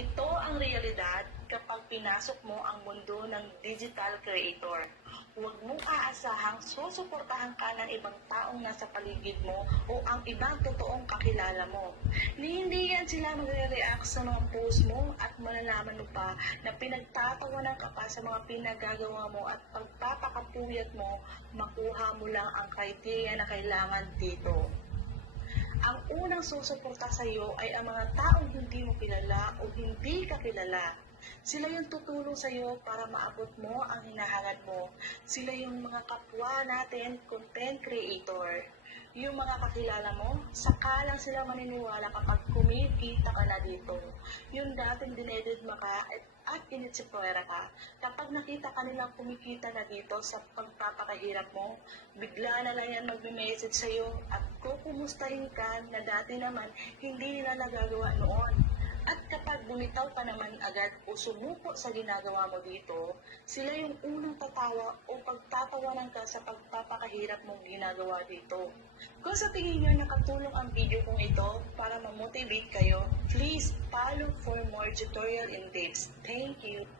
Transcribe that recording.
Ito ang realidad kapag pinasok mo ang mundo ng digital creator. Huwag mong aasahang susuportahan ka ng ibang taong nasa paligid mo o ang ibang totoong kakilala mo. Hindi yan sila magre-react sa mga post mo at malalaman mo pa na pinagtatawanan ka pa sa mga pinagagawa mo at pagpapakapuyat mo, makuha mo lang ang criteria na kailangan dito. Ang unang susuporta sa iyo ay ang mga taong hindi mo kilala o hindi ka kilala. Sila yung tutulong sa iyo para maabot mo ang hinahangad mo. Sila yung mga kapwa natin, content creator. Yung mga kakilala mo, saka lang sila maniniwala kapag kumikita ka na dito. Yung dating dinededma ka at initsipwera ka, kapag nakita ka nilang kumikita na dito sa pagpapakahirap mo, bigla na lang yan magme-message sa'yo at kukumustahin ka na dati naman hindi nila nagagawa noon. At kapag bumitaw ka naman agad o sumuko sa ginagawa mo dito, sila yung unang tatawa o pagtatawanan ka sa pagpapakahirap mong ginagawa dito. Kung sa tingin nyo nakatulong ang video kong ito para ma-motivate kayo, please follow for more tutorial and tips. Thank you!